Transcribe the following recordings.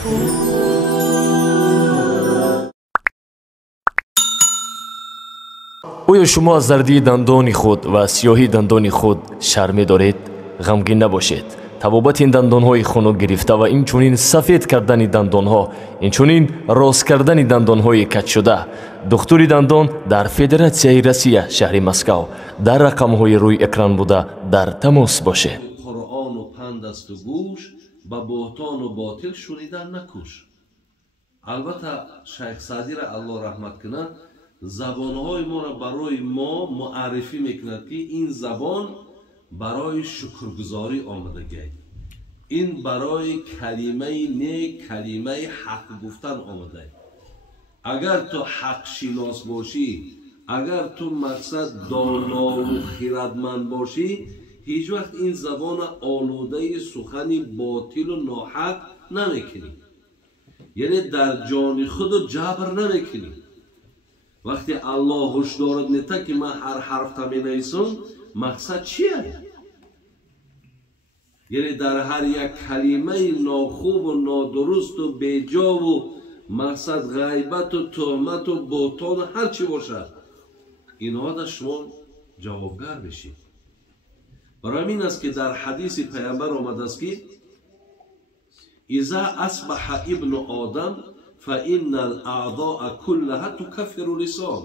آیا شما از زردی دندان خود و سیاهی دندان خود شرم دارید؟ غمگین نباشید. طبابت این دندان های خنک گرفته و اینچنین سفید کردن دندان ها، اینچنین راست کردن دندان های کج شده، دکتر دندان در فدراسیای روسیه شهر مسکو در رقم های روی اکران بوده در تماس باشه. قرآن و پند است و گوش، با بهتان و باطل شنیدن نکوش. البته شیخ سعدی را الله رحمت کنه، زبانهای ما را برای ما معرفی میکند که این زبان برای شکرگزاری آمده، این برای کلمه نیک، کلمه حق گفتن آمده. اگر تو حق شناس باشی، اگر تو مقصد دانا و خردمند باشی، هیچ وقت این زبان آلوده سخن باطل و ناحق نمیکنی، یعنی در جان خود جبر نمیکنی. وقتی الله هشدارت میده که من هر حرف تا مینویسم، مقصد چیه؟ یعنی در هر یک کلمه ناخوب و نادرست و بیجا و مقصد غیبت و تهمت و بهتان و هر چی باشد، اینها در شما جوابگر بشید. برای این است که در حدیث پیامبر آمده است که اذا اصبح ابن آدم فإن الأعضاء كلها تكفر اللسان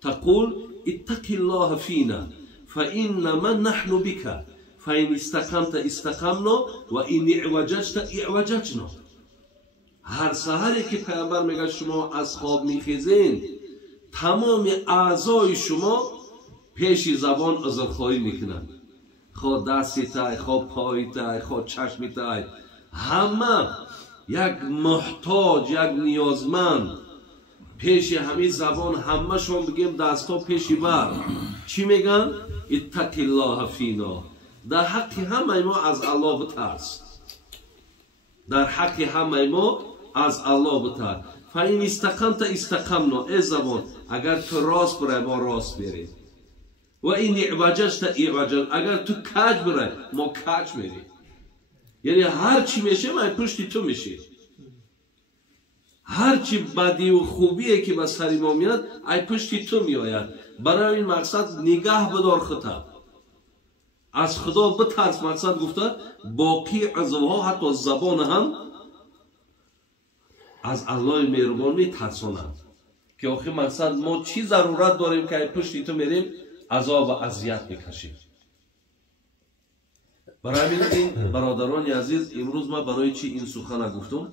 تقول اتق الله فينا فإنما نحن بك فإن استقمت استقمنا وإن اعوججت اعوججنا. هر سحری که پیامبر میگه شما از خواب میخیزین، تمام اعضای شما پیش زبان عذرخواهی میکنند. خواه دستی تای، خواه پایی تای، خواه چشمی تای، همه یک محتاج، یک نیازمند پیش همین زبان همه شما بگیم دستا پیشی بر چی میگن؟ اتق الله فینا. در حق همه ما از الله بترس، در حق همه ما از الله بترس. فاین استقمت استقمنا. ای زبان اگر تو راست برای ما راست بریم، و این اعوججت اعوجج، اگر تو کج برای ما کج میریم. یعنی هر چی میشه من پشتی تو میشه، هر چی بدی و خوبیه که به سر ما میاد ای پشتی تو میآید. برای این مقصد نگاه بدار خطا، از خدا بترس. مقصد گفته باقی عضوها حتی زبان هم از الله مهربان میترسانند که آخه مقصد ما چی ضرورت داریم که ای پشتی تو میریم عذاب و اذیت میکشیم. برای این برادران عزیز، امروز ما برای چی این سخن گفتم؟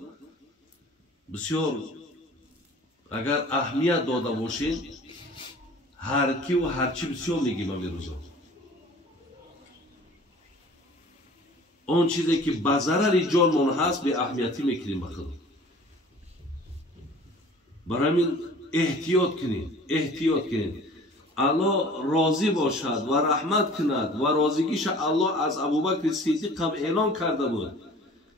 بسیار اگر اهمیت داده باشین، هر کی و هر چی بسیار میگیم امروز. اون چیزی که به ضرر جانمون هست به اهمیتی میکنیم بخدا. برای این احتیاط کنین، احتیاط کنین. الله راضی باشد و رحمت کند و راضیگیش الله از ابوبکر صدیق هم اعلان کرده بود.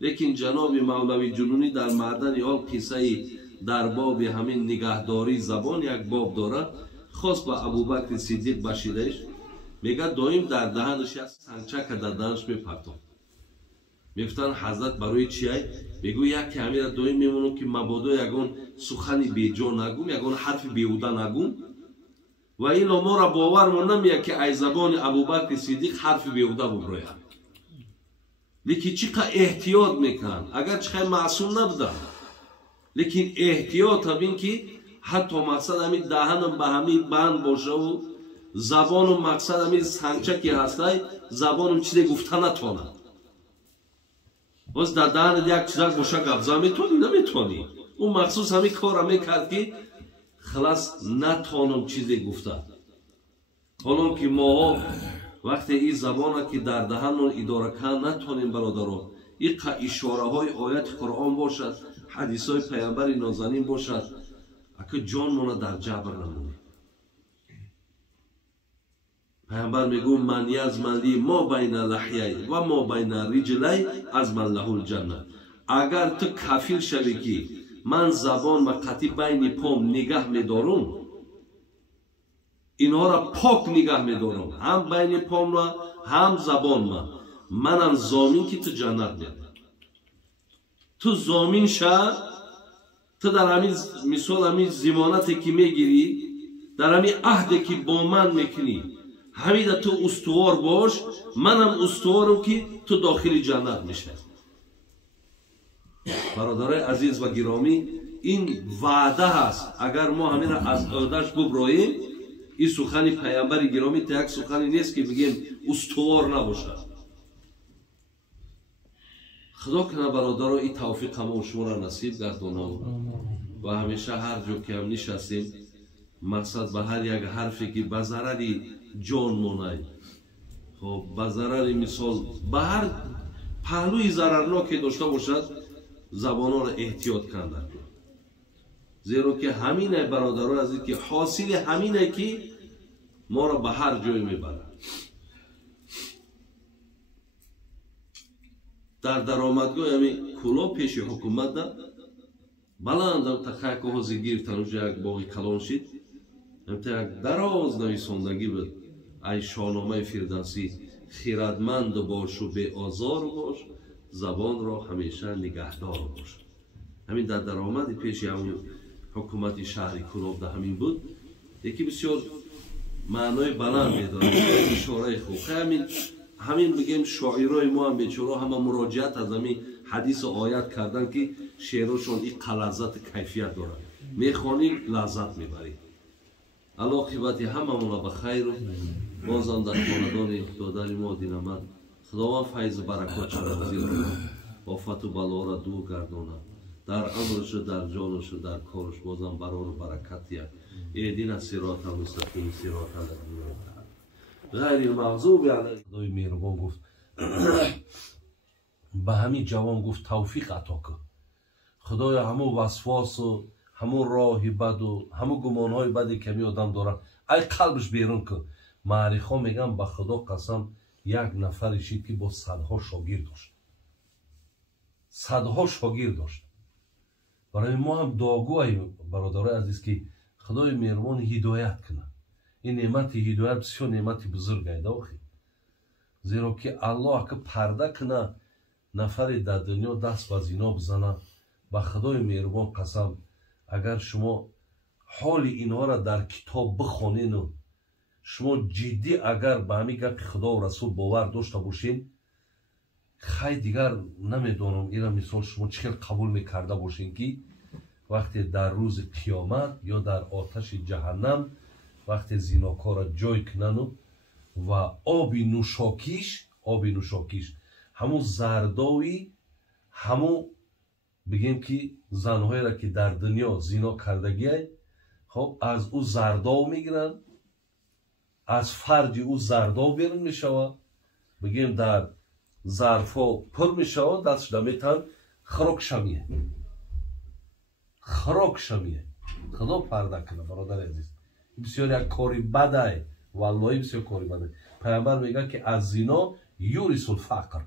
لیکن جناب مولوی جنونی در معدن حال قصه در باب همین نگهداری زبان یک باب داره، خاص با ابوبکر صدیق بشیدش. میگه دایم در دهنش سنگچک در دهنش میپرتم. میگفتن حضرت برای چیه؟ میگو یک کمی را دایم میمونم که مبادا یگان سخنی بیجا نگوم، یگان حرف بیهوده نگوم. و این ما را باورمون نمیاد که ای زبان ابوبکر صدیق حرف بیهوده ببراید. لیکن چقدر احتیاط میکن، اگر چقدر معصوم نبوده، لیکن احتیاط همین که حتی مقصد همین دهنم به همین بند باشه و زبانم مقصد همین سنگچکی هسته، زبانم چیزی گفته نتونه. باز در دهن یک چیزک باشه قبضه میتونی نمیتونی. اون مخصوص همین کار میکرد که خلاص نتانم چیزی گفته. حالا که ما وقتی این زبانه که در دهنمون اداره کن نتونیم برادران، این اشاره های آیت قرآن باشد، حدیث های پیامبر نازنین باشد، اگه جانمون در جبر نمونه. پیامبر میگو من یزمن لی ما بین لحیی و ما بین رجلی از من له الجنه. اگر تو کفیل شوی که من زبان و قطعی بین پام نگه میدارم، اینها را پاک نگه میدارم، هم بین پام را هم زبان را، منم ضامن که تو جنت میاد. تو زامین شا، تو در همین مثال همین زمانتی که میگیری، در همین عهدی که با من میکنی، همین تو استوار باش، منم استوارم که تو داخل جنت میشه. برادرای عزیز و گرامی، این وعده هست. اگر ما همین را از عهدش ببراییم، این سخن پیامبر گرامی تا یک سخنی نیست که بگیم استوار نباشه. خدا کنه برادران این توفیق همه شما را نصیب گردونه و همیشه هر جا که هم نشستیم مقصد به هر یک حرفی که به ضرر جان مونه، خب به ضرر مثال به هر پهلوی ضررناکی داشته باشد زبان را احتیاط کنده، زیرا که همینه برادران عزیز که حاصل همینه که ما را به هر جای میبره. در درآمدگاه همین کلا پیش حکومت ده بلند تا که زگیر تنوجه یک باقی کلان شد، تا یک دراز نویسندگی بود ای شاهنامه فردوسی خیرتمند باش و به آزار باش، زبان را همیشه نگهدار باش. همین در درآمد پیش همون حکومت شهری کلاب ده همین بود. یکی بسیار معنای بلند میداره، اشاره خوب. همین بگیم شاعرای ما هم بیچاره همه مراجعت از همین حدیث و آیت کردن که شعرشون این لذت کیفیت داره، میخوانی لذت میبری. علاقبت هممون به خیر و بازم در خاندان دادر ما دینمت خداوند فیض برکات چرا زیر آفت و بلا را دور گردانه، در امرش و در جانش و در کارش بازم برار و برکت یک ایدین صراط المستقیم صراط الذین غیر المغضوب علیهم. خدای مهربان گفت به همین جوان گفت توفیق عطا کن. خدایا همه وسواس و همه راه بد و همه گمانهای بدی که می آدم داره ای قلبش بیرون کن. معریخا میگم به خدا قسم یک نفر شید که با صدها شاگرد داشت، صدها شاگرد داشت. برای ما هم دعاگوی برادرای عزیز که خدای مهربان هدایت کنه. این نعمت هدایت بسیار نعمت بزرگ است آخی، زیرا که الله که پرده کنه نفر در دنیا دست به زنا بزنه. و خدای مهربان قسم اگر شما حال اینها را در کتاب بخونین و شما جدی اگر به همین گپ خدا و رسول باور داشته باشین، خیلی دیگر نمیدونم اینا مثال شما چقدر قبول میکرده باشین که وقتی در روز قیامت یا در آتش جهنم وقتی زناکار جای کنن و آب نوشاکیش همون زرداوی همون بگیم که زنهایی را که در دنیا زنا کردگی خب از او زرداو میگیرن، از فرج او زرداو بیرون میشود، بگیم در ظرفا پر میشود، دستش دمیتن خراک شمیه. خدا پرده کنه برادر عزیز. بسیار یک کاری بده، والله بسیار کاری بده. پیامبر میگه که از زنا یورث الفقر،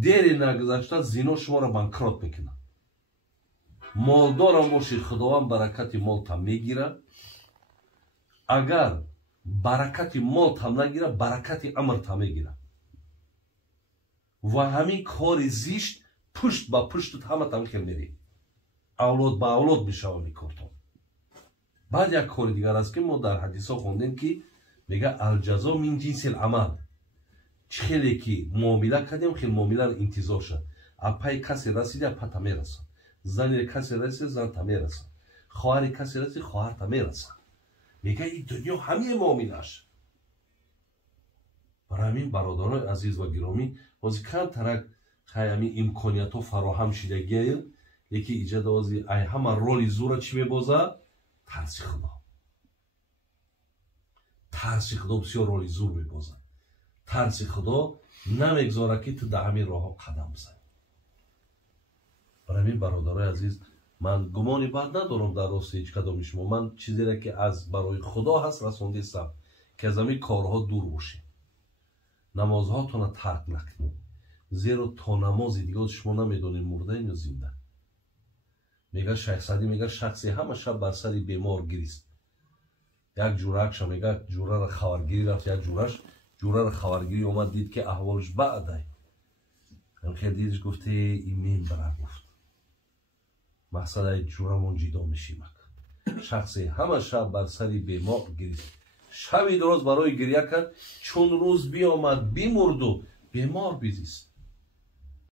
دیر نگذشته زنا شما را بانکرات میکنه. مالدار هم باشی خداوند برکت مال تام میگیره، اگر برکت مال تام نگیره برکت عمر تام میگیره و همین کار زیشت پشت با پشت همه تام خیلی میری، اولاد با اولاد میشه میکردم. بعد یک کار دیگر است که ما در حدیث ها خوندیم که میگه الجزا من جنس العمل، خیلی که معامله کردیم خیلی معامله رو انتظار شد، اپای کسی رسیده اپا تا میرسه، زنی کسی رسیده زن تا میرسه، خواهر کسی رسیده خواهر تا میرسه. میگه این دنیا همه معاملهش. برای همین برادران عزیز و گرامی بازی کم ترک خیلی امکانیت ها فراهم شدگی یکی ایجاد آزی ای همه رولی زور چی میبازه؟ ترس خدا بسیار رولی زور میبازه. ترس خدا نمیگذاره که تو در همین راه ها قدم بزنی. برای همین برادرای عزیز من گمانی بد ندارم در راست هیچ کدام شما. من چیزی را که از برای خدا هست رسونده استم که از همین کارها دور باشی، نمازهاتون را ترک نکنید، زیرا تا نمازی دیگه شما نمیدونید مرده یا زنده. میگه شیخ سعدی میگه شخصی همه شب بر سری بیمار گریست، یک جورکش میگه جوره را خبرگیری رفت، یک جوره را خبرگیری اومد دید که احوالش بعده هم خیلی دیدش گفته ایمین برا گفت مسئله جورمون جدا میشیم. شخصی همه شب بر سری بیمار گریست. شبی درست برای گریه کرد چون روز بیامد بیمرد و بیمار بیزیست.